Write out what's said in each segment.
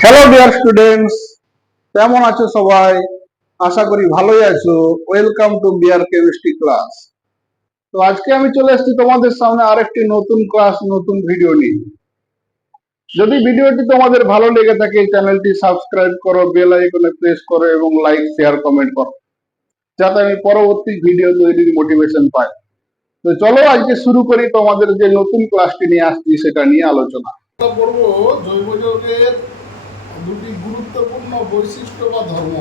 Hello dear students, কেমন আছো সবাই? আশা করি ভালোই আছো। Welcome to BR chemistry class. তো আজকে আমি চলে এসেছি তোমাদের সামনে আরেকটি নতুন ক্লাস, নতুন ভিডিও নিয়ে। যদি ভিডিওটি তোমাদের ভালো লেগে থাকে, চ্যানেলটি সাবস্ক্রাইব করো, বেল আইকনে প্রেস করো এবং লাইক, শেয়ার, কমেন্ট করো, যাতে আমি পরবর্তী ভিডিও তৈরির মোটিভেশন পাই। তো চলো আজকে শুরু করি, তোমাদের যে নতুন ক্লাসটি নিয়ে আসছি সেটা নিয়ে আলোচনা করব। জৈব যৌগের দুটি গুরুত্বপূর্ণ বৈশিষ্ট্য বা ধর্ম।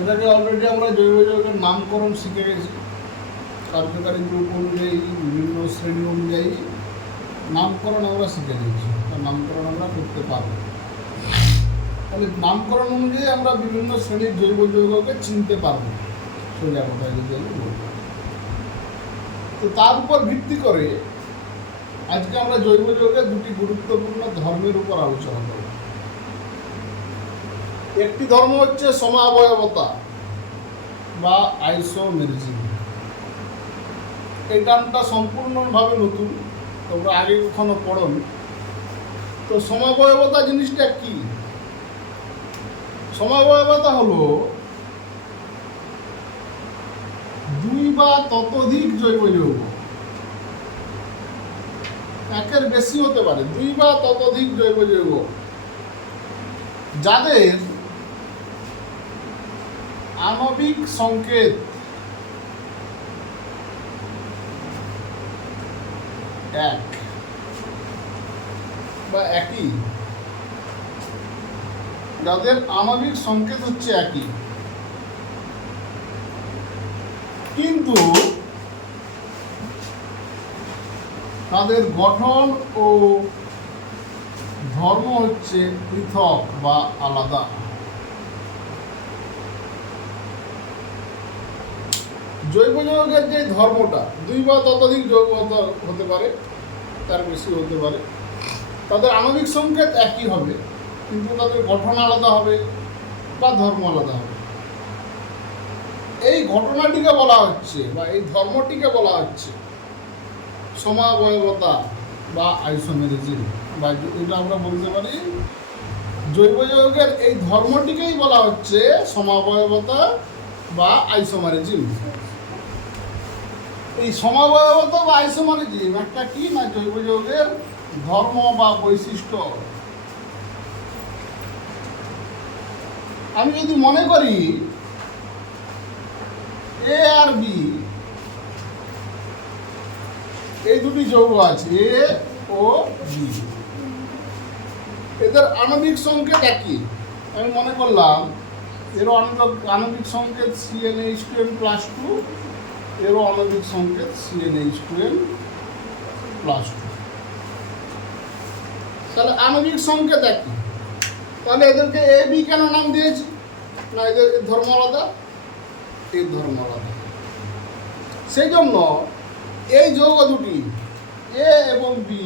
এটাকে অলরেডি আমরা জৈব যৌগের নামকরণ শিখে গেছি। কার্যকারী গ্রুপ অনুযায়ী, বিভিন্ন শ্রেণী অনুযায়ী নামকরণ আমরা শিখে নিয়েছি, নামকরণ আমরা করতে পারব। তাহলে নামকরণ অনুযায়ী আমরা বিভিন্ন শ্রেণীর জৈব যৌগকে চিনতে পারবো, সোজা কথায় যদি আমি বলবো। তো তার উপর ভিত্তি করে আজকে আমরা জৈব যৌগের দুটি গুরুত্বপূর্ণ ধর্মের উপর আলোচনা করব। একটি ধর্ম হচ্ছে সমাবয়বতা বা আইসোমেরিজম। এই টার্মটা সম্পূর্ণভাবে নতুন, তোমরা আগে কখনো পড়োনি। তো সমাবয়বতা জিনিসটা কি? সমাবয়বতা হলো দুই বা ততোধিক জৈব যৌগ, একের বেশি হতে পারে, দুই বা ততোধিক জৈব যৌগ যাদের আণবিক সংকেত এক বা একই, যাদের আণবিক সংকেত হচ্ছে একই, কিন্তু তাদের গঠন ও ধর্ম হচ্ছে পৃথক বা আলাদা। জৈব যৌগের যে ধর্মটা, দুই বা ততোধিক যৌগ হতে পারে, তার বেশি হতে পারে, তাদের আণবিক সংকেত একই হবে, কিন্তু তাদের গঠন আলাদা হবে বা ধর্ম আলাদা হবে। এই ঘটনাটিকে বলা হচ্ছে বা এই ধর্মটিকে বলা হচ্ছে সমাবয়বতা বা আইসোমেরিজম, বা এটা আমরা বলতে পারি জৈব যৌগের এই ধর্মটিকেই বলা হচ্ছে সমাবয়বতা বা আইসোমেরিজম। এই সমাবয়বতা বা আইসোমেরিজম একটা কি না, জৈব যৌগের ধর্ম বা বৈশিষ্ট্য। আমি যদি মনে করি এ আর বি, এই দুটি যৌগ আছে, এ ও বি, এদের আণবিক সংকেত একই। আমি মনে করলাম এরও আণবিক সংকেত CnH2n+2, এরও আণবিক সংকেত CnH2n+2। তাহলে আণবিক সংকেত একই, তাহলে এদেরকে এ বি কেন নাম দিয়েছি? না, এদের ধর্ম আলাদা, এর ধর্ম আলাদা। সেই জন্য এই যৌগ দুটি এ এবং বি,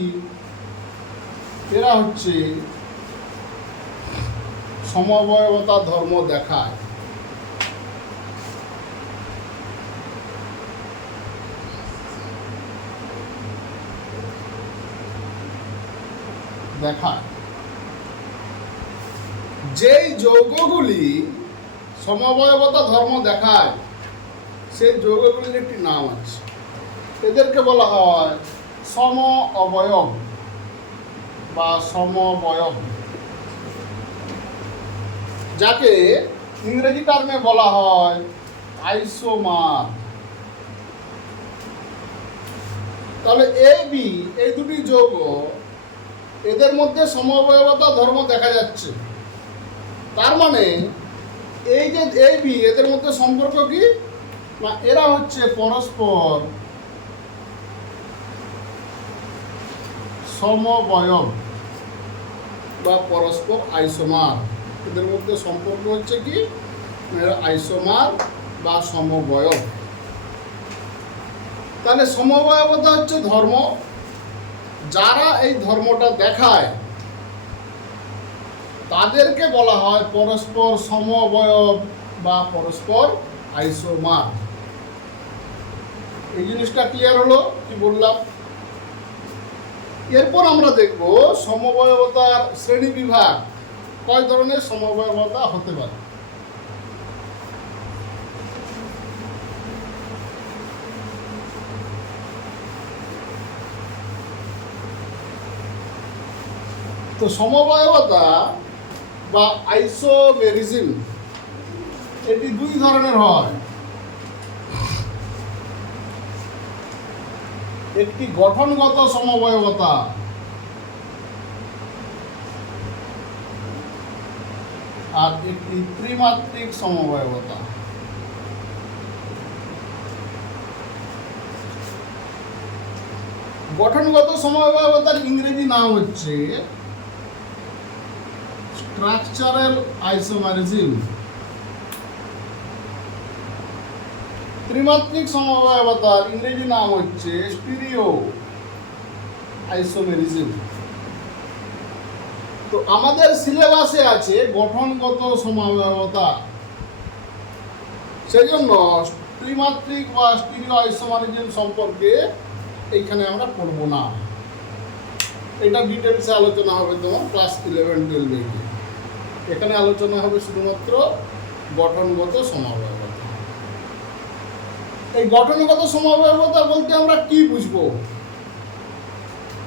এরা হচ্ছে সমবয়বতা ধর্ম দেখায়। যেই যৌগগুলি সমবয়বতা ধর্ম দেখায় সেই যৌগগুলির একটি নাম আছে, এদেরকে বলা হয় সম অবয়ব বা সমবয়ব, যাকে ইংরেজি টার্মে বলা হয় আইসোমার। তাহলে এ বি, এই দুটি যৌগ, এদের মধ্যে সমবয়বতা ধর্ম দেখা যাচ্ছে। তার মানে এই যে এ বি, এদের মধ্যে সম্পর্ক কি না, এরা হচ্ছে পরস্পর সমবয়ব বা পরস্পর আইসোমার। এদের মধ্যে সম্পর্ক হচ্ছে কি, এরা আইসোমার বা সমবয়ব। তাহলে সমবয়বতা হচ্ছে ধর্ম, যারা এই ধর্মটা দেখায় তাদেরকে বলা হয় পরস্পর সমবয়ব বা পরস্পর আইসোমার। এই জিনিসটা ক্লিয়ার হলো? কি বললাম? এরপর আমরা দেখব সমবয়বতার শ্রেণী বিভাগ, কয় ধরনের সমবয়বতা হতে পারে। তো সমবয়বতা বা আইসোমেরিজম এটি দুই ধরনের হয়। একটি গঠনগত সমবয়বতা আর একটি ত্রিমাত্রিক সমবয়বতা। গঠনগত সমবয়বতার ইংরেজি নাম হচ্ছে স্ট্রাকচারাল আইসোমেরিজম। ত্রিমাত্রিক সমবয়বতার ইংরেজি নাম হচ্ছে স্টিরিও আইসোমেরিজম। তো আমাদের সিলেবাসে আছে গঠনগত সমবয়বতা, সেই জন্য ত্রিমাত্রিক বা স্টিরিও আইসোমেরিজম সম্পর্কে এইখানে আমরা পড়ব না। এটা ডিটেলসে আলোচনা হবে তোমার ক্লাস 11-12 এ। এখানে আলোচনা হবে শুধুমাত্র গঠনগত সমবয়বতা। এই গঠনগত সমবয়বতা বলতে আমরা কি বুঝবো?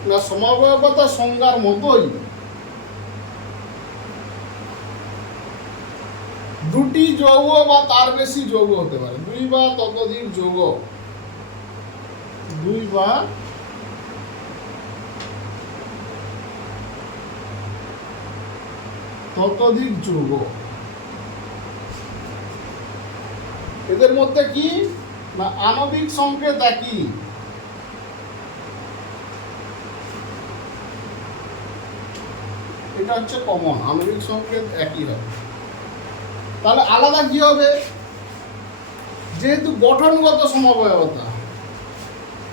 না, সমবয়বতা সংজ্ঞার মতোই দুটি যৌগ বা তার বেশি যৌগ হতে পারে, দুই বা ততোধিক যৌগ, দুই বা ততোধিক যৌগ। এদের মধ্যে কি না আণবিক সংকেত একই, এটা হচ্ছে কমন, আণবিক সংকেত একই হবে। তাহলে আলাদা কি হবে? যেহেতু গঠনগত সমবয়বতা,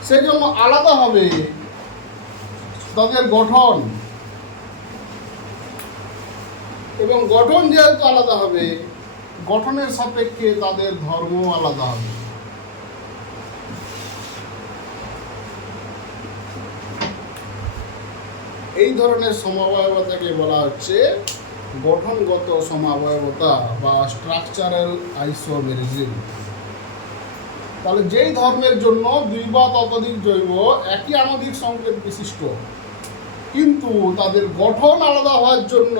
সেই জন্য আলাদা হবে তাদের গঠন, এবং গঠন যেহেতু আলাদা হবে, গঠনের সাপেক্ষে তাদের ধর্ম আলাদা হবে। এই ধরনের সমবয়বতাকে বলা হচ্ছে গঠনগত সমবয়বতা বা স্ট্রাকচারাল আইসোমেরিজম। তাহলে যেই ধর্মের জন্য দুই বা ততোধিক জৈব একই আণবিক সংকেত বিশিষ্ট, কিন্তু তাদের গঠন আলাদা হওয়ার জন্য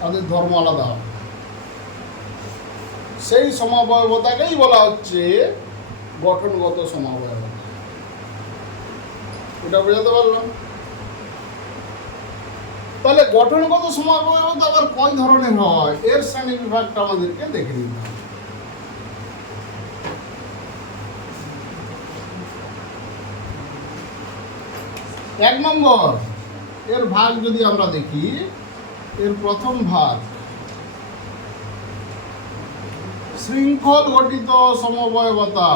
তাদের ধর্ম আলাদা হয়, সেই সমবয়বতাকেই বলা হচ্ছে গঠনগত সমবয়বতা। এটা বোঝাতে পারলাম? তাহলে গঠনগত সমবয়বতা আবার কয় ধরনের হয়, এর শ্রেণী বিভাগটা আমাদেরকে দেখে নিতে হবে। এক নম্বর এর ভাগ যদি আমরা দেখি, এর প্রথম ভাগ শৃঙ্খল গঠিত সমবয়বতা।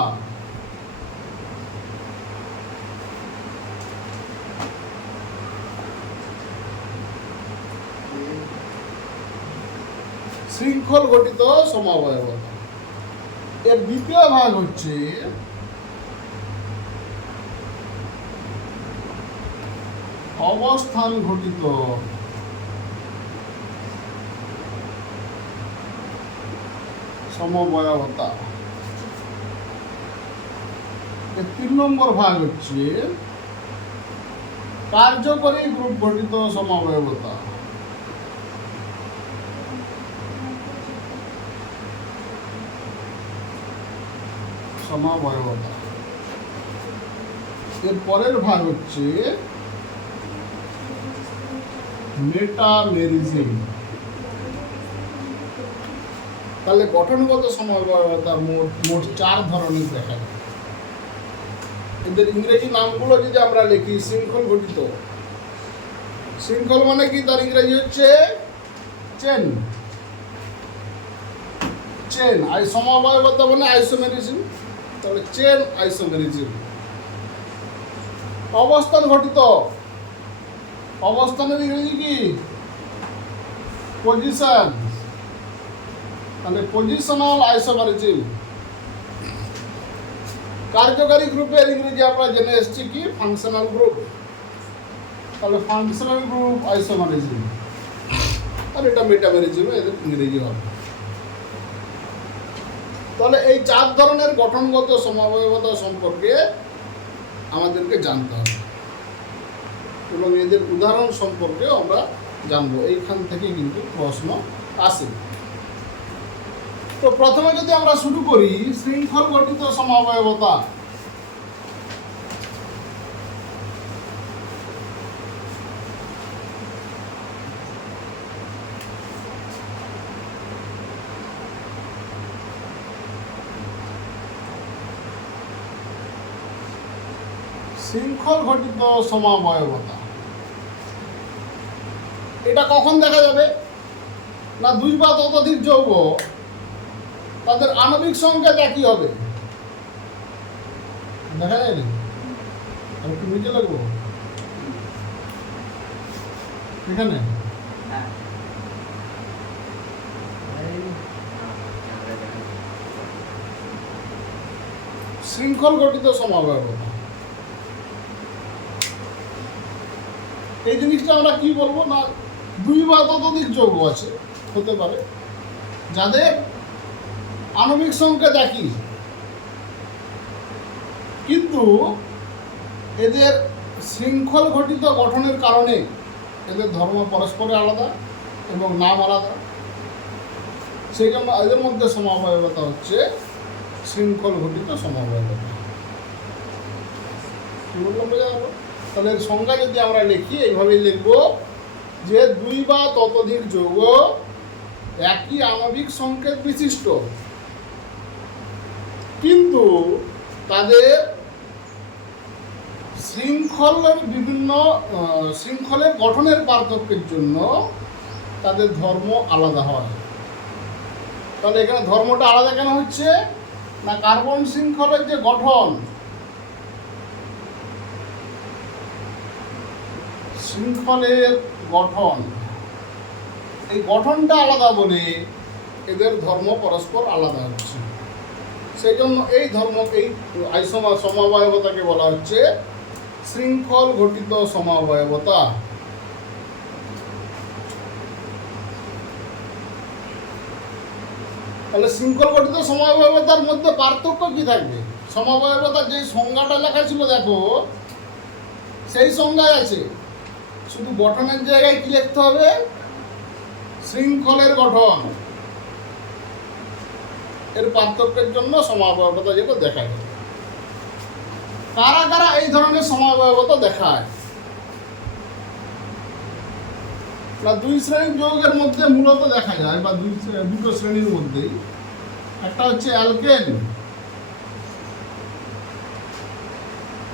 শৃঙ্খল গঠিত সমবয়বতা। এর দ্বিতীয় ভাগ হচ্ছে অবস্থান ঘটিত সমবয়বতা। এর 3 নম্বর ভাগ হচ্ছে কার্যকরী গ্রুপ গঠিত সমবয়বতা। সমবয়বতা। এর পরের ভাগ হচ্ছে মেটামেরিজম। তাহলে গঠনগত সমবয়বতা মোট 4 ধরনের দেখা যায়। এদের ইংরেজি নামগুলো যদি আমরা লিখি, শৃঙ্খল গঠিত, শৃঙ্খল মানে কি, তার ইংরেজি হচ্ছে চেন। চেন আই সমবয়বতা মানে আইসোমেরিজম, তাহলে চেন আইসোমেরিজম। অবস্থান ঘটিত, অবস্থানের ইংরেজি কি, পজিশন, তাহলে পজিশনাল আইসোমেরিজম। কার্যকারী গ্রুপের ইংরেজি আমরা জেনে এসেছি কি, ফাংশনাল গ্রুপ। তাহলে ফাংশনাল গ্রুপ আইসোমারিজম, আর এটা মেটামেরিজম, এদের ইংরেজি হবে। তাহলে এই 4 ধরনের গঠনগত সমবায়বতা সম্পর্কে আমাদেরকে জানতে হবে এবং এদের উদাহরণ সম্পর্কে আমরা জানবো। এইখান থেকে কিন্তু প্রশ্ন আসে। তো প্রথমে যদি আমরা শুরু করি শৃঙ্খল গঠিত সমবায়বতা। শৃঙ্খল ঘটিত সমবায়বতা এটা কখন দেখা যাবে? না 2 বা ততোধিক যৌগ তাদের আণবিক সংকেত একই হবে। দেখা যায় না? আর একটু নিচে লাগবো এখানে। শৃঙ্খল গঠিত সমবায়বতা এই জিনিসটা আমরা কি বলবো? না 2 বা ততোধিক যৌগ আছে, হতে পারে, যাদের আণবিক সংকেত একই, কিন্তু এদের শৃঙ্খল ঘটিত গঠনের কারণে এদের ধর্ম পরস্পরে আলাদা এবং নাম আলাদা। সেই জন্য এদের মধ্যে সমবায়বতা হচ্ছে শৃঙ্খল ঘটিত সমবায়বতা। কি বললাম, বোঝা গেল? তাহলে এর সংজ্ঞা যদি আমরা লিখি এইভাবেই লিখব যে 2 বা ততোধিক যৌগ একই আণবিক সংকেত বিশিষ্ট, কিন্তু তাদের শৃঙ্খলের গঠনের পার্থক্যের জন্য তাদের ধর্ম আলাদা হয়। তাহলে এখানে ধর্মটা আলাদা কেন হচ্ছে? না কার্বন শৃঙ্খলের যে গঠন, শৃঙ্খলের গঠন, এই গঠনটা আলাদা বলে এদের ধর্ম পরস্পর আলাদা হচ্ছে। সেই জন্য এই সমবায়বতাকে বলা হচ্ছে শৃঙ্খল ঘটিত সমবায়বতা। তাহলে শৃঙ্খল গঠিত সমবায়বতার মধ্যে পার্থক্য কি থাকবে? সমবায়বতার যে সংজ্ঞাটা লেখা ছিল দেখো, সেই সংজ্ঞায় আছে, শুধু গঠনের জায়গায় কি লিখতে হবে? শৃঙ্খলের গঠন। এর পার্থক্যের জন্য সমবায়বতা যেটা দেখা যায়। কারা কারা এই ধরনের সমবায়বতা দেখায়? না 2 শ্রেণীর যৌগের মধ্যে মূলত দেখা যায়, বা দুটো শ্রেণীর মধ্যেই। একটা হচ্ছে অ্যালকেন।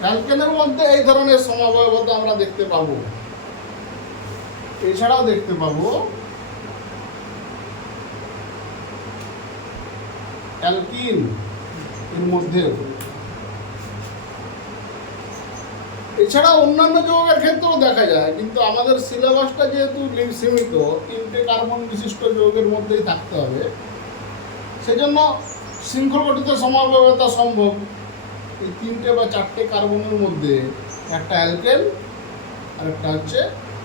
অ্যালকেনের মধ্যে এই ধরনের সমবায়বতা আমরা দেখতে পাবো। এছাড়াও দেখতে পাবো অ্যালকিন এর মধ্যেও। এছাড়া অন্যান্য যৌগের ক্ষেত্রেও দেখা যায়, কিন্তু আমাদের সিলেবাসটা যেহেতু সীমিত, 3টে কার্বন বিশিষ্ট যৌগের মধ্যেই থাকতে হবে, সেজন্য শৃঙ্খল গঠিত সমবায়বতা সম্ভব এই 3টে বা 4টে কার্বনের মধ্যে। একটা অ্যালকেন আর একটা হচ্ছে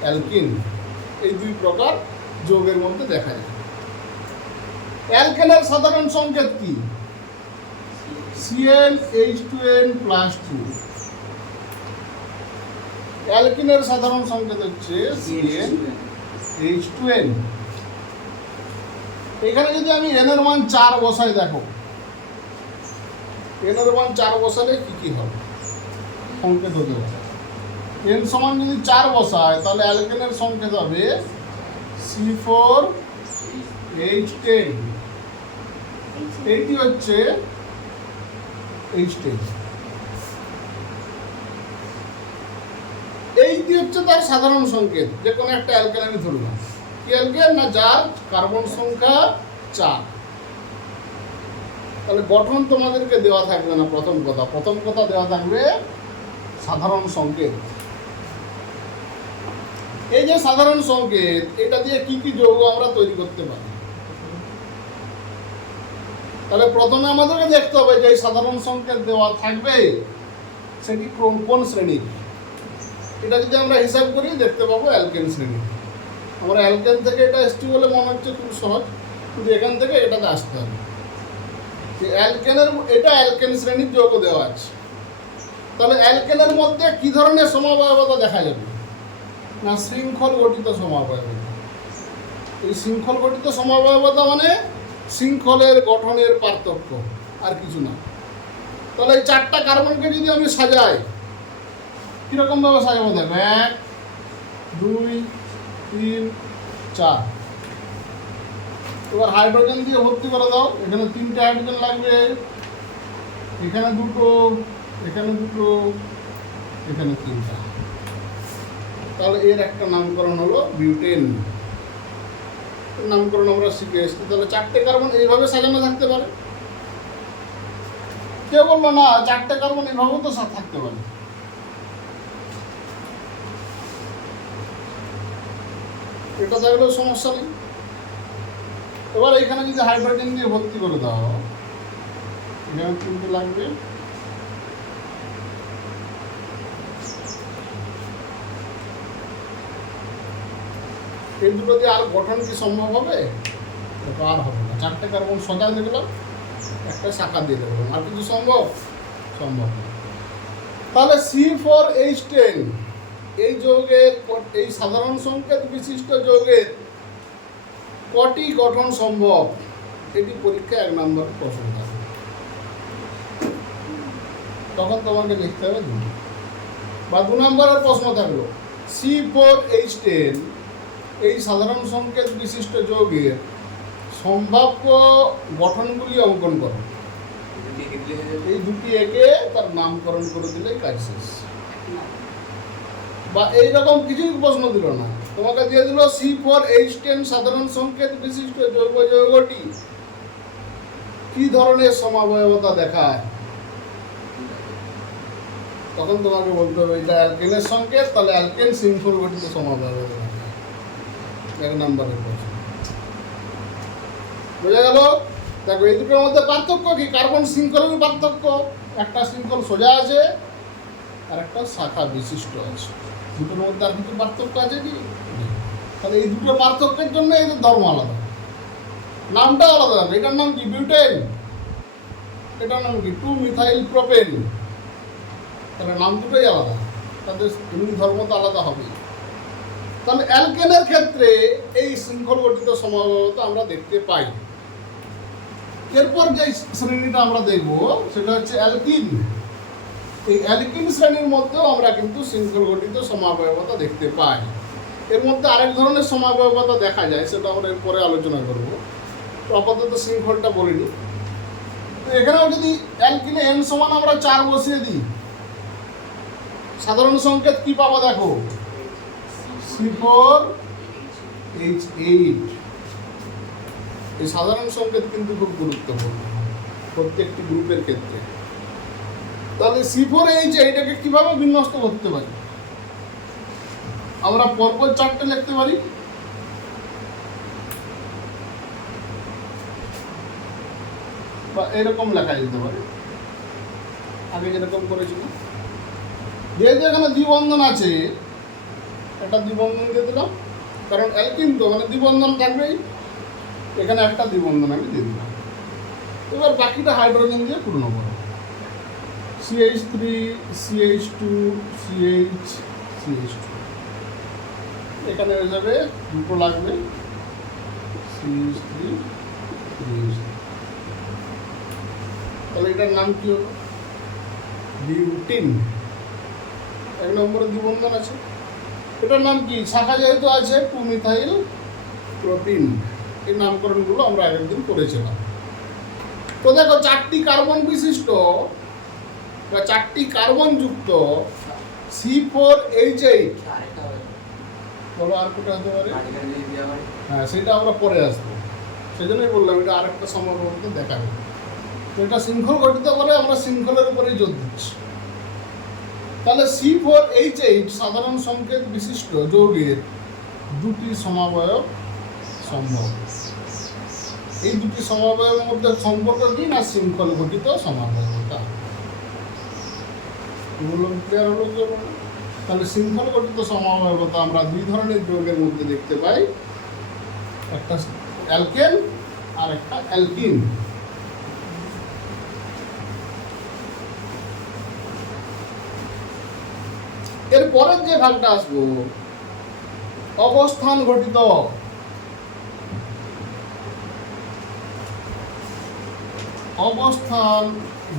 অ্যালকিন, এই 2 প্রকার যৌগের মধ্যে দেখা যায়। অ্যালকেনের সাধারণ সংকেত কি? CnH2n+2। অ্যালকিনের সাধারণ সংকেত হচ্ছে CnH2n। এখানে যদি আমি n এর মান 4 বসাই, দেখো n এর মান 4 বসালে কি হবে সংকেত হতে পারে। n সমান যদি 4 বসায়, তাহলে অ্যালকেনের সংকেত হবে C4H10। এইটি হচ্ছে H10। এইটি হচ্ছে তার সাধারণ সংকেত। যে কোনো একটা অ্যালকেন আমি ধরলাম, কি অ্যালকেন? না যার কার্বন সংখ্যা 4। তাহলে গঠন তোমাদেরকে দেওয়া থাকবে না। প্রথম কথা দেওয়া থাকবে সাধারণ সংকেত। এই যে সাধারণ সংকেত, এটা দিয়ে কি কি যৌগ আমরা তৈরি করতে পারি? তাহলে প্রথমে আমাদেরকে দেখতে হবে যে এই সাধারণ সংকেত দেওয়া থাকবে সেটি কোন শ্রেণীর। এটা যদি আমরা হিসাব করি দেখতে পাবো অ্যালকেন শ্রেণী। আমরা অ্যালকেন থেকে এটা এসছি বলে মনে হচ্ছে খুব সহজ, কিন্তু এখান থেকে এটাতে আসতে হবে। অ্যালকেনের এটা অ্যালকেন শ্রেণীর যৌগ দেওয়া আছে। তাহলে অ্যালকেনের মধ্যে কি ধরনের সমবায়বতা দেখা যাবে? না, শৃঙ্খল গঠিত সমবায়বতা। এই শৃঙ্খল গঠিত সমবায়বতা মানে শৃঙ্খলের গঠনের পার্থক্য, আর কিছু না। তাহলে এই 4টা কার্বনকে যদি আমি সাজাই, কিরকম ভাবে সাজাবো? দেখো 1 2 3 4। এবার হাইড্রোজেন দিয়ে ভর্তি করে দাও। এখানে 3টে হাইড্রোজেন লাগবে, এখানে 2টো, এখানে 2টো, এখানে 3টা। তাহলে এর একটা নামকরণ হলো বিউটেন। নামকরণ আমরা শিখে এসেছি। তাহলে 4টে কার্বন এইভাবে সাজানো থাকতে পারে। কেউ বললো না 4টে কার্বন এইভাবেও তো থাকতে পারে। এটা থাকলেও সমস্যা নেই। এবার এখানে যদি হাইড্রোজেন দিয়ে ভর্তি করে দাও, এখানে 3টে লাগবে, এই দুটো দিয়ে আর গঠন কি সম্ভব হবে? আর হবে না। 4টে কার্বন সোজা দেখলাম, একটা শাখা দিয়ে দেখলাম, আর কিছু সম্ভব? সম্ভব না। তাহলে C4H10 এই যৌগের, এই সাধারণ সংকেত বিশিষ্ট যৌগের কটি গঠন সম্ভব? এটি পরীক্ষা 1 নম্বরের প্রশ্ন থাকে। তখন তোমাকে লিখতে হবে 2, বা 2 নম্বরের প্রশ্ন থাকলো C4H10 এই সাধারণ সংকেত বিশিষ্ট যৌগের সম্ভাব্য গঠনগুলি অঙ্কন করো। এই দুটি একে তার নামকরণ করে দিলেই কাজ শেষ। বা এইরকম কিছুই প্রশ্ন দিল না, তোমাকে দিয়ে দিল C4H10 সাধারণ সংকেত বিশিষ্ট জৈব যৌগটি কি ধরনের সমবায়বতা দেখায়। তখন তোমাকে বলতে হবে এটা অ্যালকেনের সংকেত, তাহলে অ্যালকেন শৃঙ্খল গঠিত সমবায়বতা দেখায়। 1 নম্বরের প্রশ্ন বোঝা গেল? দেখো এই দুটোর মধ্যে পার্থক্য কি? কার্বন শৃঙ্খলের পার্থক্য। একটা শৃঙ্খল সোজা আছে আর একটা শাখা বিশিষ্ট আছে। দুটোর মধ্যে আর কিছু পার্থক্য আছে কি? তাহলে এই দুটো পার্থক্যের জন্য এদের ধর্ম আলাদা, নামটা আলাদা। এটার নাম কি? বিউটেন। এটার নাম কি? 2-মিথাইল প্রোপেন। তাহলে নাম দুটোই আলাদা, তাদের এমনি ধর্ম তো আলাদা হবে। তাহলে অ্যালকেনের ক্ষেত্রে এই শৃঙ্খল গঠিত সমবায়বতা আমরা দেখতে পাই। এরপর যে শ্রেণীটা আমরা দেখব সেটা হচ্ছে অ্যালকিন। এই অ্যালকিন শ্রেণীর মধ্যেও আমরা কিন্তু শৃঙ্খল গঠিত সমবায়বতা দেখতে পাই। এর মধ্যে আরেক ধরনের সমবায়বতা দেখা যায়, সেটা আমরা পরে আলোচনা করব। তো আপাতত শৃঙ্খলটা বলিনি। তো এখানেও যদি অ্যালকিনে n সমান আমরা 4 বসিয়ে দিই, সাধারণ সংকেত কি পাবো? দেখো C4H8। এই সাধারণ সংকেত কিন্তু খুব গুরুত্বপূর্ণ প্রত্যেকটি গ্রুপের ক্ষেত্রে। তাহলে C4H8 এটাকে কিভাবে বিন্যস্ত করতে পারি? আমরা পরপর 4টে লিখতে পারি। বা এরকম লেখা যেতে পারে, আগে যেরকম করেছিল। যেহেতু এখানে দ্বিবন্ধন আছে, একটা দ্বিবন্ধন দিয়ে দিলাম, কারণ অ্যালকিন তো মানে দ্বিবন্ধন থাকবেই। এখানে একটা দ্বিবন্ধন আমি দিয়ে দিলাম। এবার বাকিটা হাইড্রোজেন দিয়ে পূর্ণ করো। CH3 CH2 CH CH2। এখানে হয়ে যাবে 2টো লাগবে, CH3 CH2। তাহলে এটার নাম কি হলো? বিউটিন। 1 নম্বরের দ্বিবন্ধন আছে। এটার নাম কি? শাখা যেহেতু আছে 2-মিথাইল প্রোপিন। এই নামকরণগুলো আমরা আগের দিন করেছিলাম। তো দেখো 4টি কার্বন বিশিষ্ট বা 4টি কার্বন যুক্ত C4H8। বলো আর কোটা হতে পারে? হ্যাঁ, সেটা আমরা পরে আসবো, সেই জন্যই বললাম এটা আরেকটা সম্ভাবনা দেখাবে। তো এটা শৃঙ্খল গঠিত বলে আমরা শৃঙ্খলের উপরেই জোর দিচ্ছি। তাহলে C4H8 সাধারণ সংকেত বিশিষ্ট যৌগের 2টি সমবায় সম্ভব। এই 2টি সমবায়ের মধ্যে সম্পর্ক কি? না শৃঙ্খল গঠিত সমবায়তা। এগুলো ক্লিয়ার হলো কি? তাহলে শৃঙ্খল গঠিত সমবায়বতা আমরা দুই ধরনের যৌগের মধ্যে দেখতে পাই, একটা অ্যালকেন আর একটা অ্যালকিন। এর পরের যে ভাগটা আসবো, অবস্থান ঘটিত। অবস্থান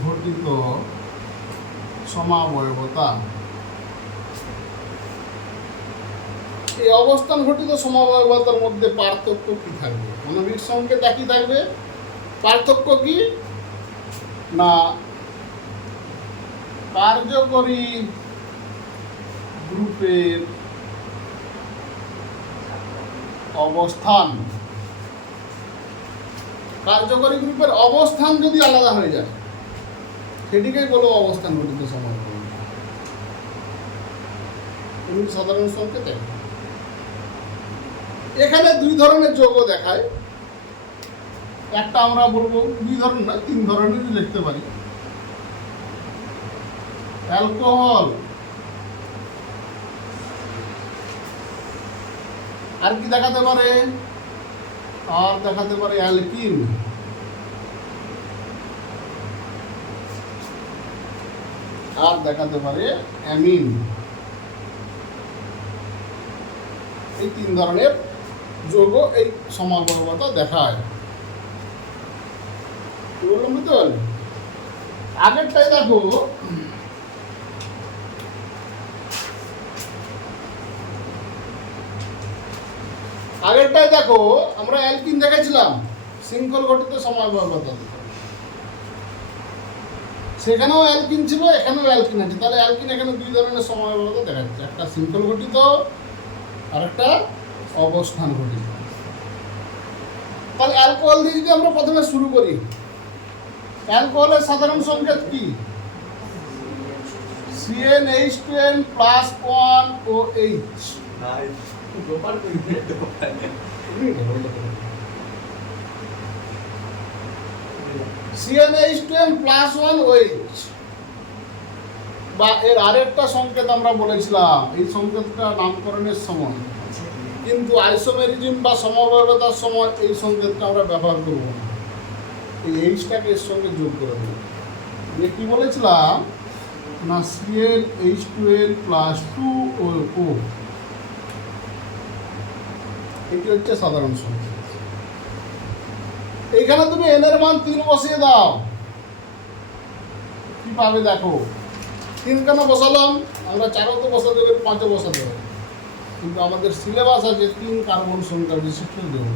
ঘটিত সমাবয়বতা। এই অবস্থান ঘটিত সমবায়বতার মধ্যে পার্থক্য কি থাকবে? আণবিক সংকেত একই থাকবে, পার্থক্য কি না কার্যকরী গ্রুপের অবস্থান, কার্যকরী গ্রুপের অবস্থান যদি আলাদা হয়ে যায় সেটিকেই বলবো অবস্থান ঘটিত সমবায়বতা। এমনি সাধারণ সংকেত এখানে দুই ধরনের যৌগ দেখায়, একটা আমরা বলবো দুই ধরনের না, তিন ধরনেরই লিখতে পারি। অ্যালকোহল, আর কি দেখাতে পারে? আর দেখাতে পারে অ্যালকিন, আর দেখাতে পারে অ্যামিন। এই তিন ধরনের যৌগ এই সমাবয়বতা দেখায়। কি বললাম বুঝতে পারলে? আগেরটাই দেখো, আগেরটাই দেখো আমরা অ্যালকিন দেখেছিলাম শৃঙ্খল গঠিত সমাবয়বতা, সেখানেও অ্যালকিন ছিল, এখানেও অ্যালকিন আছে। তাহলে অ্যালকিন এখানে দুই ধরনের সমাবয়বতা দেখা যাচ্ছে, একটা শৃঙ্খল গঠিত আর একটা অবস্থান ঘটিত। তাহলে অ্যালকোহল দিয়ে যদি আমরা প্রথমে শুরু করি, অ্যালকোহলের সাধারণ সংকেত কি? CnH2n plus 1 OH। CnH2n plus 1 OH, বা এর আরেকটা সংকেত আমরা বলেছিলাম, এই সংকেতটা নামকরণের সময়, কিন্তু আইসোমেরিজম বা সমবায়বতার সময় এই সংকেতটা আমরা ব্যবহার করব না, এই এইচটাকে এর সঙ্গে যোগ করে দেব। যে কি বলেছিলাম না, CnH2n প্লাস 2O, এটি হচ্ছে সাধারণ সংকেত। এইখানে তুমি n এর মান 3 বসিয়ে দাও, কি পাবে দেখো। 3 কেন বসালাম? আমরা 4ও তো বসাতে পারি, 5ও বসাতে পারি, কিন্তু আমাদের সিলেবাস আছে 3 কার্বন সংখ্যা বিশিষ্ট যৌগ।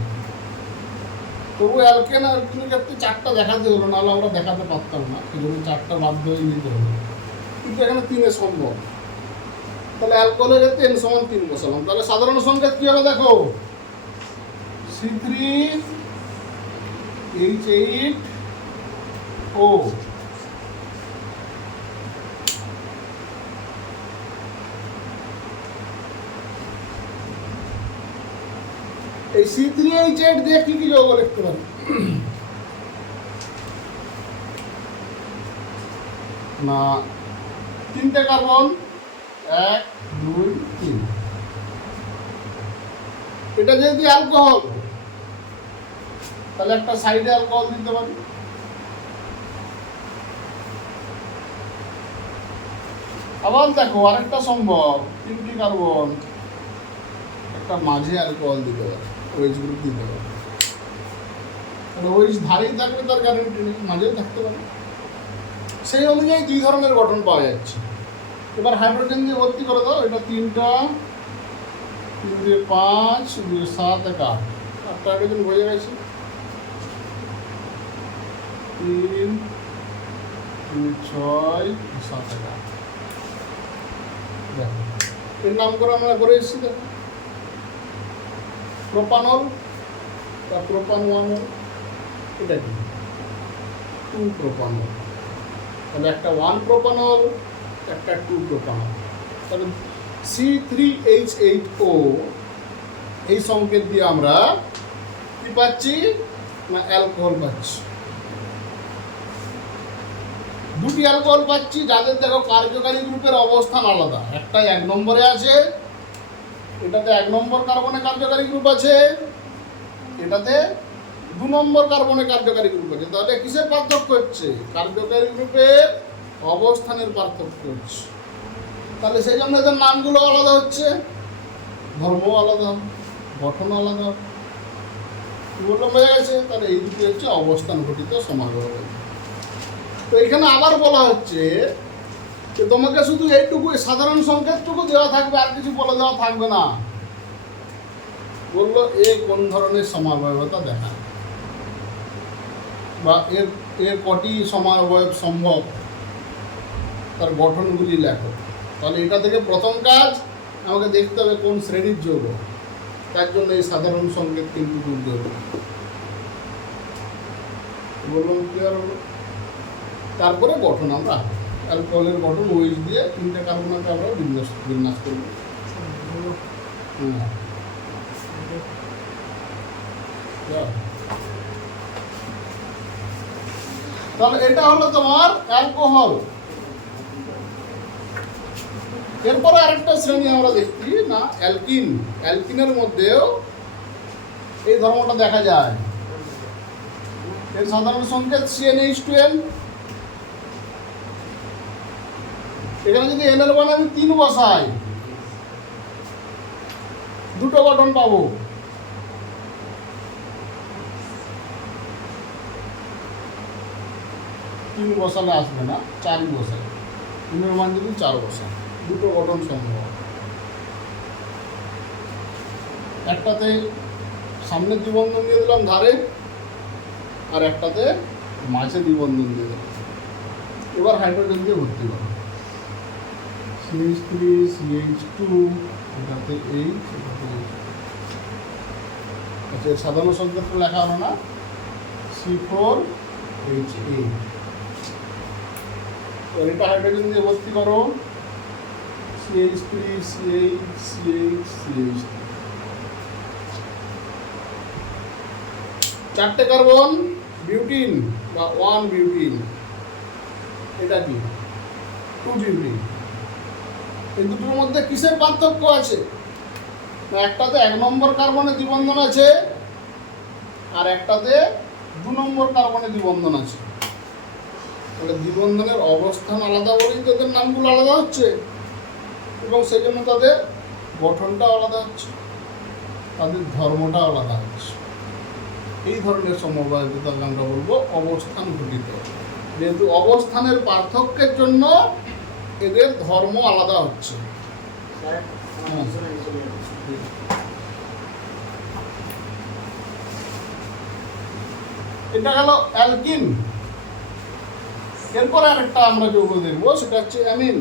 তবু অ্যালকেন আর অ্যালকিনের ক্ষেত্রে 4টা দেখাতে হলো, নাহলে আমরা দেখাতে পারতাম না, সেজন্য 4টা বাধ্য হয়ে নিতে হলো, কিন্তু এখানে 3 সম্ভব। তাহলে অ্যালকোহলের ক্ষেত্রে n সমান 3 বসালাম। তাহলে সাধারণ সংকেত কি হবে দেখো, C3H8O। এই C3H8 দিয়ে কি কি যৌগ লিখতে পারি? না, 3টে কার্বন, 1 2 3। এটা যদি অ্যালকোহল, তাহলে একটা সাইডে অ্যালকোহল দিতে পারি। আবার দেখো আরেকটা সম্ভব, 3টি কার্বন, একটা মাঝে অ্যালকোহল দিতে পারি, OH গ্রুপ দিতে পারি। OH ধারেই থাকবে তার গ্যারান্টি নেই, মাঝেও থাকতে পারে। সেই অনুযায়ী দুই ধরনের গঠন পাওয়া যাচ্ছে। এবার হাইড্রোজেন দিয়ে ভর্তি করে দাও, এটা 3টা, 3 দিয়ে 5, 2 দিয়ে 7, 1 8, 8টা হাইড্রোজেন হয়ে গেছে। 3 2 6 7 1 8। দেখো এর নাম করে আমরা করে এসেছি। দেখো প্রোপানল বা প্রোপান-1, এটা কি 2 প্রোপানল। তাহলে একটা 1 প্রোপানল, একটা 2 প্রোপানল। তাহলে C3H8O এই সংকেত দিয়ে আমরা কি পাচ্ছি না, অ্যালকোহল পাচ্ছি। দুটি অ্যালকোহল পাচ্ছি যাদের দেখো কার্যকারী গ্রুপের অবস্থান আলাদা। একটা 1 নম্বরে আছে, এটাতে 1 নম্বর কার্বনে কার্যকারী গ্রুপ আছে, এটাতে 2 নম্বর কার্বনে কার্যকারী গ্রুপ আছে। তাহলে কিসের পার্থক্য হচ্ছে? কার্যকারী গ্রুপের অবস্থানের পার্থক্য হচ্ছে। তাহলে সেই জন্য এদের নামগুলো আলাদা হচ্ছে, ধর্ম আলাদা, গঠন আলাদা। কি বললাম, বোঝা গেছে? তাহলে এই দুটি হচ্ছে অবস্থান ঘটিত সমাগ্রহ। তো এখানে আবার বলা হচ্ছে যে তোমাকে শুধু এইটুকু সাধারণ সংকেতটুকু দেওয়া থাকবে, আর কিছু বলে দেওয়া থাকবে না। বললো এ কোন ধরনের সমাবয়বতা দেখায়, বা এর কটি সমাবয়ব সম্ভব, তার গঠনগুলি লেখো। তাহলে এটা থেকে প্রথম কাজ আমাকে দেখতে হবে কোন শ্রেণীর যৌগ। তার জন্য এই সাধারণ সংকেত কিন্তু খুব জরুরি। বললাম ক্লিয়ার হলো? তারপরে গঠন আমরা অ্যালকোহলের গঠন ওইচ দিয়ে 3টে কার্বনকে আমরা বিন্যাস করব। তাহলে এটা হলো তোমার অ্যালকোহল। এরপরে আরেকটা শ্রেণী আমরা দেখছি না, অ্যালকিন। অ্যালকিনের মধ্যেও এই ধর্মটা দেখা যায়। এর সাধারণ সংকেত CnH2n। এখানে যদি n এর মান আমি 3 বসাই, দুটো গঠন পাবো। তিন বসালে আসবে না, 4ই বসাই। 3 এর মান যদি 4 বসাই, দুটো গঠন সম্ভব। একটাতে সামনের দ্বিবন্ধন দিয়ে দিলাম ধারে, আর একটাতে মাঝে দ্বিবন্ধন দিয়ে দিলাম। এবার হাইড্রোজেন দিয়ে ভর্তি করো, CH3 CH2, এটাতে H, এটাতে H। আচ্ছা, সাধারণ সংকেতটা লেখা হলো না, C4H8। এটা হাইড্রোজেন দিয়ে ভর্তি করো, CH3 CH CH CH3। 4টে কার্বন, বিউটিন বা 1 বিউটিন। এটা কি? 2 বিউটিন। এই দুটোর মধ্যে কিসের পার্থক্য আছে? একটাতে 1 নম্বর কার্বনে দ্বিবন্ধন আছে, আর একটাতে 2 নম্বর কার্বনে দ্বিবন্ধন আছে। তাহলে দ্বিবন্ধনের অবস্থান আলাদা বলেই তাদের নামগুলো আলাদা হচ্ছে, এবং সেই জন্য তাদের গঠনটা আলাদা হচ্ছে, তাদের ধর্মটা আলাদা হচ্ছে। এই ধরনের সমবায়িতাকে আমরা বলবো অবস্থান ঘটিত। যেহেতু অবস্থানের পার্থক্যের জন্য এদের ধর্ম আলাদা হচ্ছে। এটা গেল অ্যালকিন। এরপর আরেকটা আমরা যৌগ দেখবো, সেটা হচ্ছে অ্যামিন।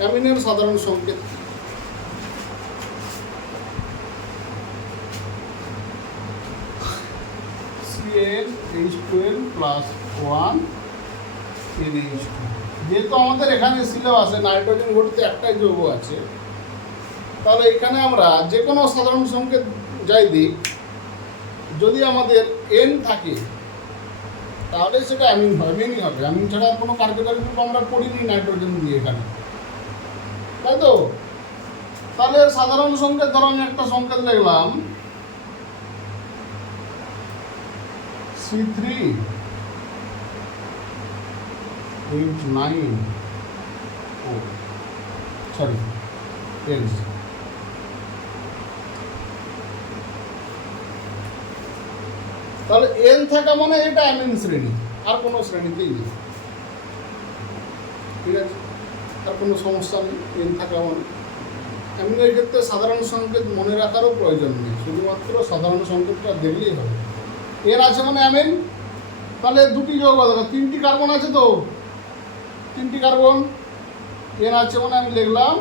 অ্যামিনের সাধারণ সংকেত CnH2n+1 NH2। যেহেতু আমাদের এখানে সিলেবাসে নাইট্রোজেন ঘটিত একটাই যৌগ আছে, তাহলে এখানে আমরা যে কোনো সাধারণ সংকেত যাই দিক, যদি আমাদের N থাকে তাহলে সেটা অ্যামিন হয়, অ্যামিনই হবে। অ্যামিন ছাড়া কোনো কার্যকারী গ্রুপ আমরা পড়িনি নাইট্রোজেন দিয়ে এখানে, তাই তো? তাহলে সাধারণ সংকেত ধরো আমি একটা সংকেত লিখলাম, C3H9, সরি H। তাহলে N থাকা মানে এটা অ্যামিন শ্রেণী, আর কোনো শ্রেণীতেই নেই। ঠিক আছে, আর কোনো সমস্যা নেই। N থাকা মানে অ্যামিনের ক্ষেত্রে সাধারণ সংকেত মনে রাখারও প্রয়োজন নেই, শুধুমাত্র সাধারণ সংকেতটা দেখলেই হবে। এর আছে মানে অ্যামিন। তাহলে দুটি যৌগ দেখো, 3টি কার্বন আছে তো, 3টি কার্বন। N আছে মানে আমি লিখলাম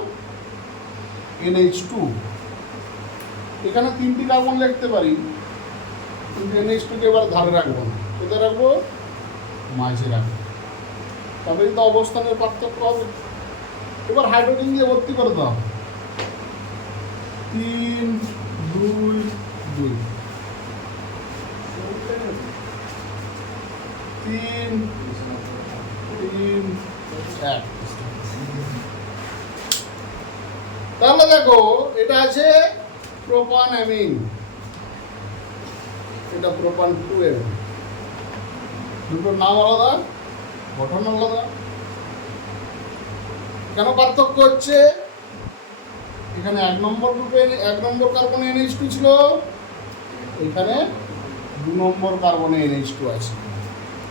NH2। এখানে 3টি কার্বন লিখতে পারি, কিন্তু NH2কে এবার ধারে রাখবো না, কোথায় রাখবো? মাঝে রাখবো। তবেই তো অবস্থানের পার্থক্য হবে। এবার হাইড্রোজেন দিয়ে ভর্তি করে দাও, 3 2 2, 3 তাহলে দেখো এটা আছে প্রোপান অ্যামিন, এটা প্রোপান 2 অ্যামিন, দুটোর নাম আলাদা, গঠন আলাদা। কেন পার্থক্য হচ্ছে? এখানে 1 নম্বর গ্রুপে 1 নম্বর কার্বনে NH2 ছিল, এখানে 2 নম্বর কার্বনে NH2 আছে।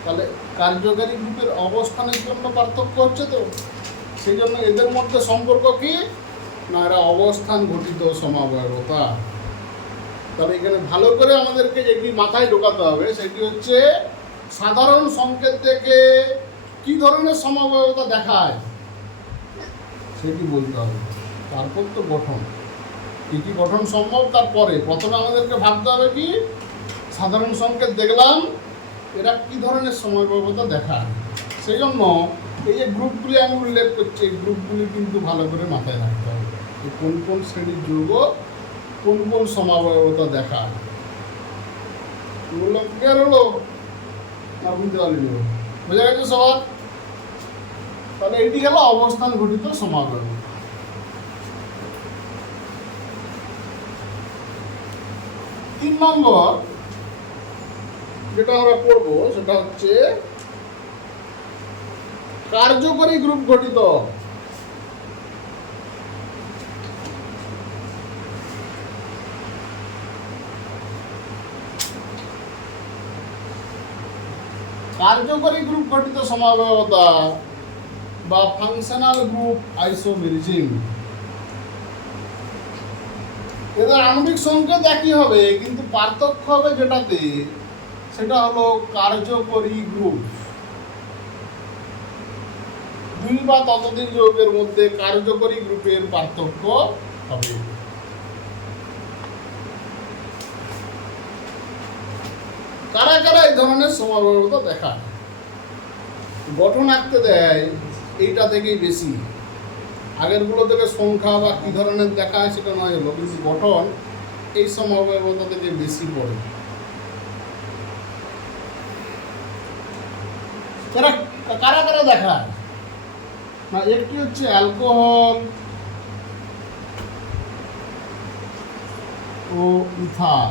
তাহলে কার্যকারী গ্রুপের অবস্থানের জন্য পার্থক্য হচ্ছে, তো সেই জন্য এদের মধ্যে সম্পর্ক কি না, এরা অবস্থান ঘটিত সমাবয়বতা। তাহলে এখানে ভালো করে আমাদেরকে যেটি মাথায় ঢোকাতে হবে সেটি হচ্ছে সাধারণ সংকেত থেকে কি ধরনের সমাবয়বতা দেখায় সেটি বলতে হবে। তারপর তো গঠন, কি কি গঠন সম্ভব তারপরে। প্রথমে আমাদেরকে ভাবতে হবে কি সাধারণ সংকেত দেখলাম এরা কি ধরনের সমাবয়বতা দেখায়। সেই জন্য এই যে গ্রুপগুলি আমি উল্লেখ করছি, এই গ্রুপগুলি কিন্তু ভালো করে মাথায় রাখতে হবে, কোন কোন শ্রেণীর যৌগ কোন কোন সমাবয়বতা দেখায়। বললাম ক্লিয়ার হলো না? বুঝতে পারলি? বোঝা গেছে সবার? তাহলে এটি গেল অবস্থান ঘটিত সমাবয়বতা। 3 নম্বর যেটা আমরা পড়বো সেটা হচ্ছে কার্যকরী গ্রুপ গঠিত। কার্যকরী গ্রুপ গঠিত সমাবয়বতা বা ফাংশনাল গ্রুপ আইসোমেরিজম। এদের আণবিক সংকেত একই হবে, কিন্তু পার্থক্য হবে যেটাতে, সেটা হলো কার্যকরী গ্রুপ। 2 বা ততোধিক যৌগের মধ্যে কার্যকরী গ্রুপের পার্থক্য হবে। কারা কারা এই ধরনের সমাবয়বতা দেখায়? গঠন আঁকতে দেয় এইটা থেকেই বেশি, আগেরগুলো থেকে সংখ্যা বা কী ধরনের দেখায় সেটা নয় হলো, কিন্তু গঠন এই সমাবয়বতা থেকে বেশি পড়ে। কারা কারা দেখায় না? একটি হচ্ছে অ্যালকোহল ও ইথার,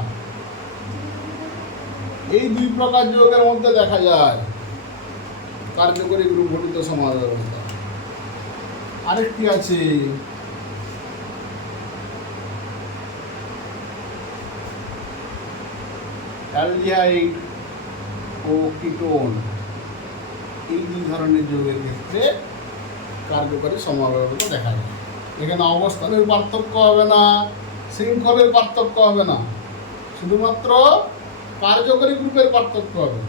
এই 2 প্রকার যৌগের মধ্যে দেখা যায় কার্যকরী গ্রুপ গঠিত সমাবয়বতা। আরেকটি আছে অ্যালডিহাইড ও কিটোন, এই 2 ধরনের যৌগের ক্ষেত্রে কার্যকরী সমাবয়বতা দেখা যায়। এখানে অবস্থানের পার্থক্য হবে না, শৃঙ্খলের পার্থক্য হবে না, শুধুমাত্র কার্যকরী গ্রুপের পার্থক্য হবে।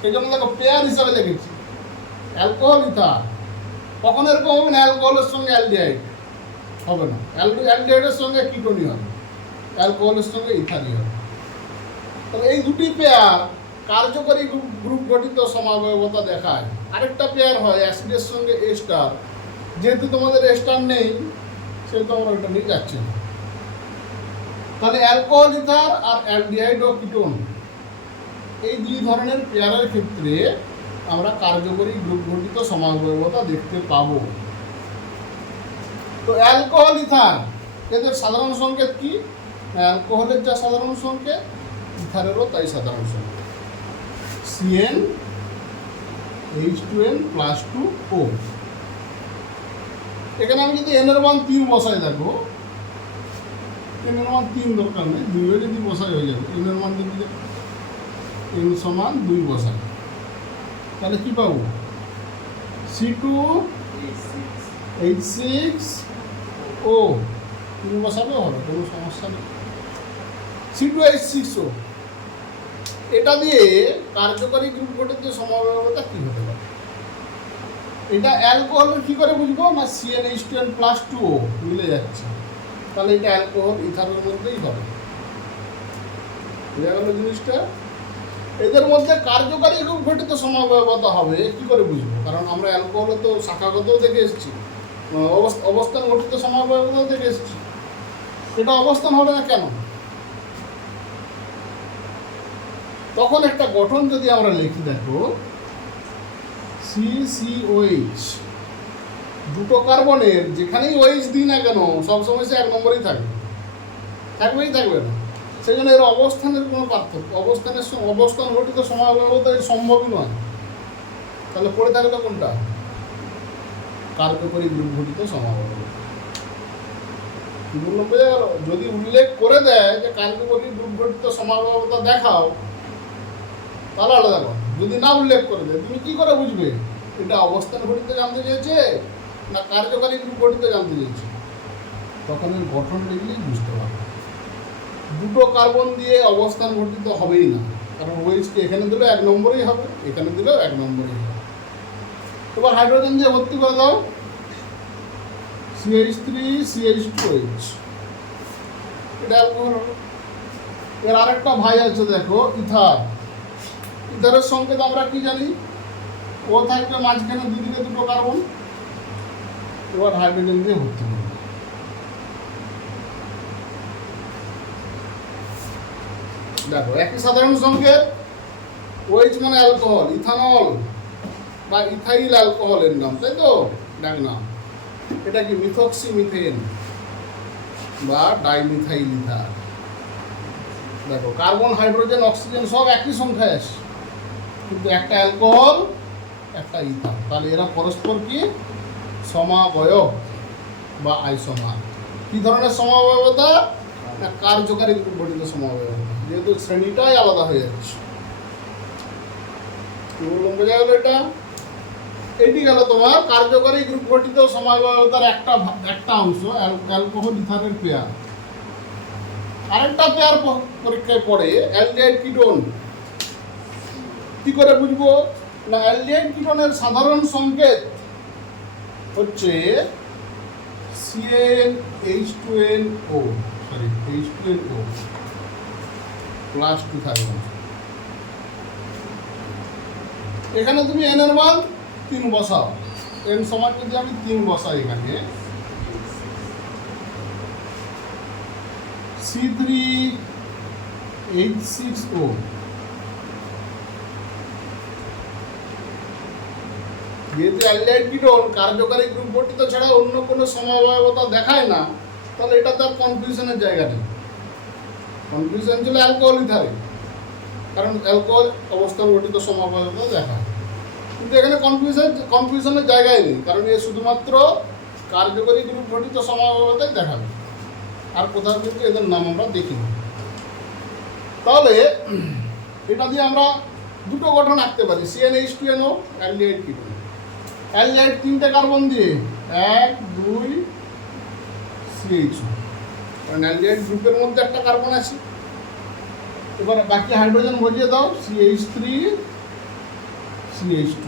সেই জন্য দেখো পেয়ার হিসাবে লিখেছি অ্যালকোহল ইথার। কখন এরকম হবে না? অ্যালকোহলের সঙ্গে অ্যালডিহাইড হবে না, অ্যালডিহাইডের সঙ্গে কিটোনি হবে, অ্যালকোহলের সঙ্গে ইথারই হবে। তাহলে এই 2টি পেয়ার কার্যকরী গ্রুপ গঠিত সমাবয়বতা দেখায়। আরেকটা পেয়ার হয় অ্যাসিডের সঙ্গে এস্টার, যেহেতু তোমাদের এস্টার নেই সেহেতু আমরা ওটা নিয়ে যাচ্ছি না। তাহলে অ্যালকোহল ইথার আর অ্যালডিহাইড ও কিটোন, এই 2 ধরনের পেয়ারের ক্ষেত্রে আমরা কার্যকরী গ্রুপ গঠিত সমাবয়বতা দেখতে পাবো। তো অ্যালকোহল ইথার এদের সাধারণ সংকেত কি? অ্যালকোহলের যা সাধারণ সংকেত, ইথারেরও তাই সাধারণ সংকেত, CnH2n+2O। এখানে আমি যদি n এর মান 3 বসাই, দেখো n এর মান 3 দরকার নেই, 2 যদি বসাই হয়ে যাবে। n এর মান যদি n সমান 2 বসাই, তাহলে কি পাবো? C2H6O, 3 বসাবে হবে, কোনো সমস্যা নেই। C2H6O, এটা দিয়ে কার্যকরী গ্রুপ গঠিত সমাবয়বতা কি হতে পারে? এটা অ্যালকোহলের কি করে বুঝবো না? CnH2n+2O মিলে যাচ্ছে, তাহলে এটা অ্যালকোহল ইথারের মধ্যেই হবে। বুঝা গেল জিনিসটা? এদের মধ্যে কার্যকারী গ্রুপ গঠিত সমাবয়বতা হবে কি করে বুঝবো? কারণ আমরা অ্যালকোহলে তো শাখাগতও দেখে এসেছি, অবস্থান গঠিত সমাবয়বতাও দেখে এসেছি। এটা অবস্থান হবে না কেন? তখন একটা গঠন যদি আমরা লিখি, দেখো CCOH দুটো কার্বনের যেখানেই ওএইচ দিই না কেন সবসময় সে 1 নম্বরেই থাকবে, থাকবেই থাকবে না। সেই জন্য এর অবস্থানের কোনো পার্থক্য, অবস্থান ঘটিত সমাবয়বতা এর সম্ভবই নয়। তাহলে পড়ে থাকলো কোনটা? কার্যকরী গ্রুপ ঘটিত সমাবয়বতা। কি বললাম বোঝা গেল? যদি উল্লেখ করে দেয় যে কার্যকরী গ্রুপ ঘটিত সমাবয়বতা দেখাও, তাহলে আলাদা কথা। যদি না উল্লেখ করে দেয়, তুমি কি করে বুঝবে এটা অবস্থান ঘটিত জানতে চেয়েছে না কার্যকারী গ্রুপ ঘটিত জানতে চেয়েছে? তখন এর গঠন দেখলেই বুঝতে পারবে। দুটো কার্বন দিয়ে অবস্থান ঘটিত হবেই না, কারণ ওএইচকে এখানে দিলেও 1 নম্বরেই হবে, এখানে দিলেও 1 নম্বরেই হবে। এবার হাইড্রোজেন দিয়ে ভর্তি করে দাও, CH3 CH2H, এটা অ্যালকোহল হলো। এর আরেকটা ভাই আছে দেখো, ইথার। ইথারের সংকেত আমরা কি জানি? ও থাকবে মাঝখানে, দুদিকে দুটো কার্বন। এবার হাইড্রোজেন দিয়ে ভর্তি করবে। দেখো একই সাধারণ সংকেত, OH মানে অ্যালকোহল, ইথানল বা ইথাইল অ্যালকোহলের নাম, তাই তো ডাক নাম। এটা কি মিথক্সি মিথেন বা ডাইমিথাইল ইথার। দেখো কার্বন হাইড্রোজেন অক্সিজেন সব একই সংখ্যায় আসে, কিন্তু একটা অ্যালকোহল একটা ইথার। তাহলে এরা পরস্পর কি সমাবয়ব বা আইসোমার। কি ধরনের সমাবয়বতা? না কার্যকারী গ্রুপ ঘটিত সমাবয়বতা, যেহেতু শ্রেণীটাই আলাদা হয়ে যাচ্ছে। কি বললাম বোঝা গেল? এটি গেল তোমার কার্যকারী গ্রুপ ঘটিত সমাবয়বতার একটা অংশ, অ্যালকোহল ইথারের পেয়ার। আরেকটা পেয়ার পরীক্ষায় পড়ে অ্যালডিহাইড কিটোন। কি করে বুঝবো? না অ্যালডিহাইড কিটোনের সাধারণ সংকেত হচ্ছে CnH2nO, সরি H2nO +2 থাকবে। এখানে তুমি n এর মান 3 বসাও। n সমান যদি আমি 3 বসাই, এখানে C3H6O, যেহেতু অ্যালডিহাইড কিটোন কার্যকারী গ্রুপ গঠিত ছাড়া অন্য কোনো সমাবয়বতা দেখায় না, তাহলে এটা তার কনফিউশনের জায়গা নেই। কনফিউশন ছিল অ্যালকোহল ইথারে, কারণ অ্যালকোহল অবস্থান গঠিত সমাবয়বতা দেখায়, কিন্তু এখানে কনফিউশনের জায়গায় নেই, কারণ এ শুধুমাত্র কার্যকরী গ্রুপ গঠিত সমাবয়বতাই দেখাবে, আর কোথাও কিন্তু এদের নাম আমরা দেখিনি। তাহলে এটা দিয়ে আমরা দুটো গঠন আঁকতে পারি, CnH2nO অ্যালডিহাইড কিটোন। অ্যালডিহাইড 3টে কার্বন দিয়ে 1 2 CH2, কারণ অ্যালডিহাইড গ্রুপের মধ্যে একটা কার্বন আছে। এবার বাকি হাইড্রোজেন বসিয়ে দাও, CH3 CH2।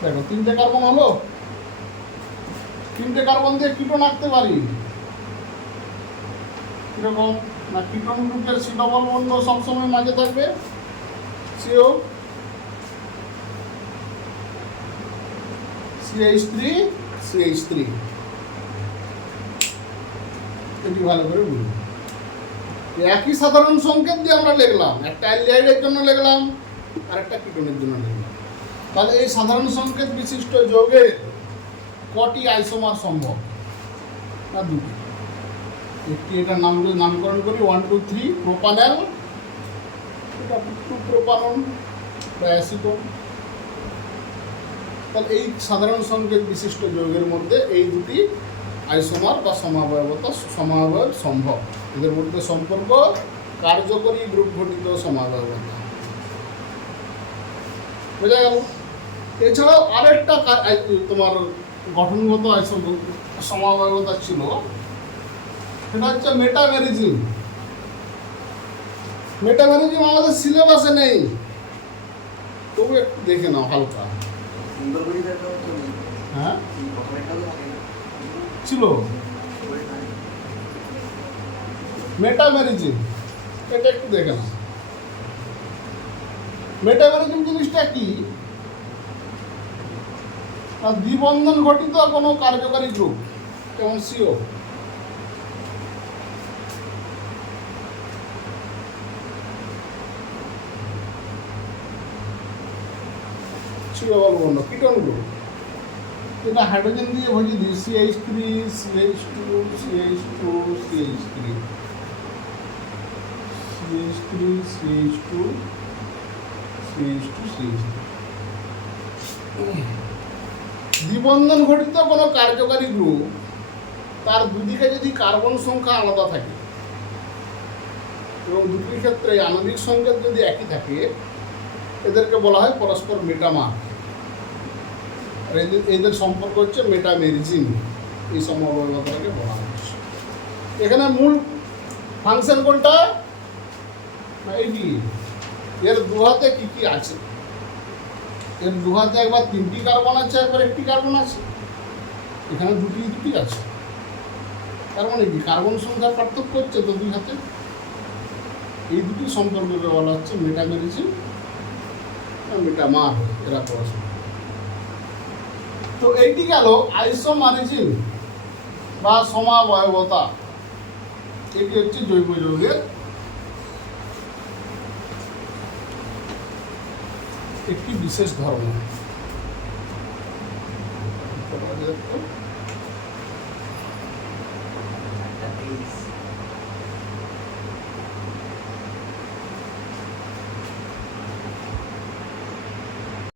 দেখো 3টে কার্বন হলো। 3টে কার্বন দিয়ে কিটোন আঁকতে পারি। কিরকম? না কিটোন গ্রুপের C ডবল বন্ধ সবসময় মাঝে থাকবে, CO CH3 CH3। এটি ভালো করে বুঝুন। একই সাধারণ সংকেত দিয়ে আমরা লিখলাম, একটা অ্যালডিহাইডের জন্য লিখলাম আর একটা কিটোনের জন্য লিখলাম। তাহলে এই সাধারণ সংকেত বিশিষ্ট যৌগের কটি আইসোমার সম্ভব? না দুটি। একটি এটার নামকরণ করি 1 2 3 প্রোপানল, এটা 2 প্রোপানন বা অ্যাসিটোন। তাহলে এই সাধারণ সংকেত বিশিষ্ট যৌগের মধ্যে এই দুটি আইসোমার বা সমাবয়ব সম্ভব। এদের মধ্যে সম্পর্ক কার্যকরী গ্রুপ ঘটিত সমাবয়বতা। বোঝা গেল? এছাড়াও আরেকটা তোমার গঠনগত সমাবয়বতা ছিল, সেটা হচ্ছে মেটামেরিজম। মেটামেরিজম আমাদের সিলেবাসে নেই, তবু একটু দেখে নাও হালকা। হ্যাঁ ছিল মেটামেরিজম, এটা একটু দেখে নাও। মেটামেরিজম জিনিসটা কি? দ্বিবন্ধন ঘটিত কোনো কার্যকারী গ্রুপ, যেমন CO। CO বলবো না, কিটোন গ্রুপ। এটা হাইড্রোজেন দিয়ে ভরিয়ে দিই CH3 CH2 CH2 CH3 CH3 CH2 CH2 CH3 দ্বিবন্ধন ঘটিত কোনো কার্যকারী গ্রুপ তার দুদিকে যদি কার্বন সংখ্যা আলাদা থাকে এবং দুটির ক্ষেত্রে আণবিক সংকেত যদি একই থাকে এদেরকে বলা হয় পরস্পর মেটামার। আর এদের সম্পর্ক হচ্ছে মেটামেরিজিম, এই সমবায়তাকে বলা হচ্ছে। এখানে মূল ফাংশন কোনটা, এইটি এর দুহাতে কি কি আছে। এর দুহাতে একবার 3টি কার্বন আছে, একবার 1টি কার্বন আছে, এখানে দুটি আছে। তার মানে কি কার্বন সংখ্যার পার্থক্য হচ্ছে তো দুই হাতে। এই দুটি সম্পর্ককে বলা হচ্ছে মেটামেরিজিম আর মেটামার, এরা পরস্পর। তো এইটি গেল আইসোমারিজিম বা সমাবয়বতা। এটি হচ্ছে জৈব যৌগের একটি বিশেষ ধর্ম।